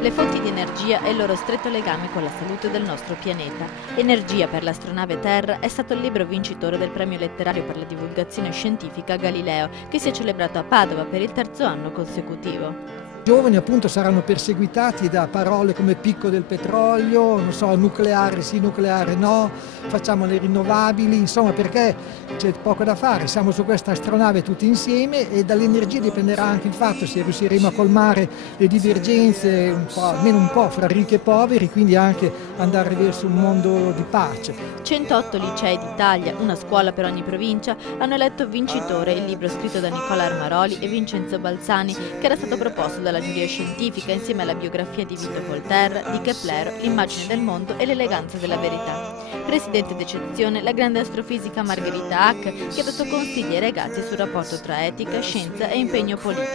Le fonti di energia e il loro stretto legame con la salute del nostro pianeta. Energia per l'astronave Terra è stato il libro vincitore del premio letterario per la divulgazione scientifica Galileo, che si è celebrato a Padova per il terzo anno consecutivo. I giovani appunto saranno perseguitati da parole come picco del petrolio, non so, nucleare sì, nucleare no, facciamo le rinnovabili, insomma, perché c'è poco da fare, siamo su questa astronave tutti insieme e dall'energia dipenderà anche il fatto se riusciremo a colmare le divergenze almeno un po' fra ricchi e poveri, quindi anche andare verso un mondo di pace. 108 licei d'Italia, una scuola per ogni provincia, hanno eletto vincitore il libro scritto da Nicola Armaroli e Vincenzo Balzani, che era stato proposto dalla giuria scientifica insieme alla biografia di Vito Voltaire, di Kepler, l'immagine del mondo e l'eleganza della verità. Presidente d'eccezione la grande astrofisica Margherita Hack, che ha dato consigli ai ragazzi sul rapporto tra etica, scienza e impegno politico.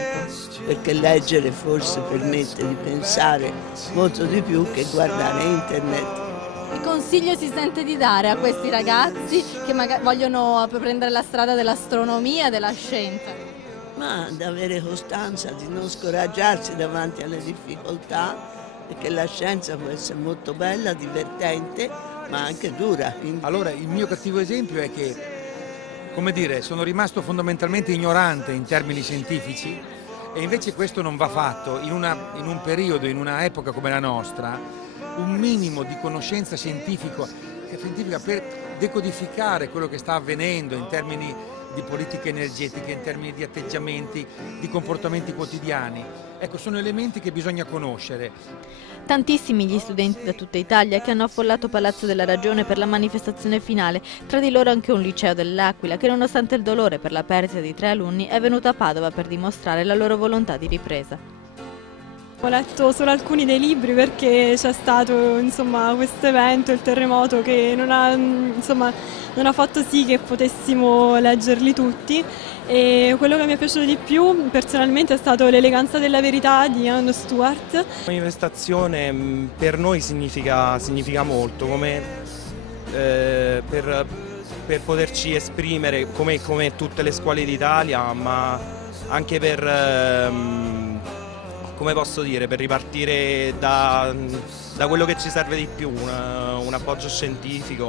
Perché leggere forse permette di pensare molto di più che guardare internet. Che consiglio si sente di dare a questi ragazzi che magari vogliono prendere la strada dell'astronomia, della scienza? Ma di avere costanza, di non scoraggiarsi davanti alle difficoltà, perché la scienza può essere molto bella, divertente, ma anche dura. Quindi... Allora, il mio cattivo esempio è che, come dire, sono rimasto fondamentalmente ignorante in termini scientifici e invece questo non va fatto. In un periodo, in una epoca come la nostra, un minimo di conoscenza scientifica per decodificare quello che sta avvenendo in termini di politiche energetiche, in termini di atteggiamenti, di comportamenti quotidiani. Ecco, sono elementi che bisogna conoscere. Tantissimi gli studenti da tutta Italia che hanno affollato Palazzo della Ragione per la manifestazione finale, tra di loro anche un liceo dell'Aquila che, nonostante il dolore per la perdita di 3 alunni, è venuto a Padova per dimostrare la loro volontà di ripresa. Ho letto solo alcuni dei libri perché c'è stato questo evento, il terremoto, che non ha fatto sì che potessimo leggerli tutti, e quello che mi è piaciuto di più personalmente è stato l'eleganza della verità di Ian Stewart. La manifestazione per noi significa molto, come per poterci esprimere come tutte le scuole d'Italia, ma anche per... come posso dire, per ripartire da quello che ci serve di più, un appoggio scientifico.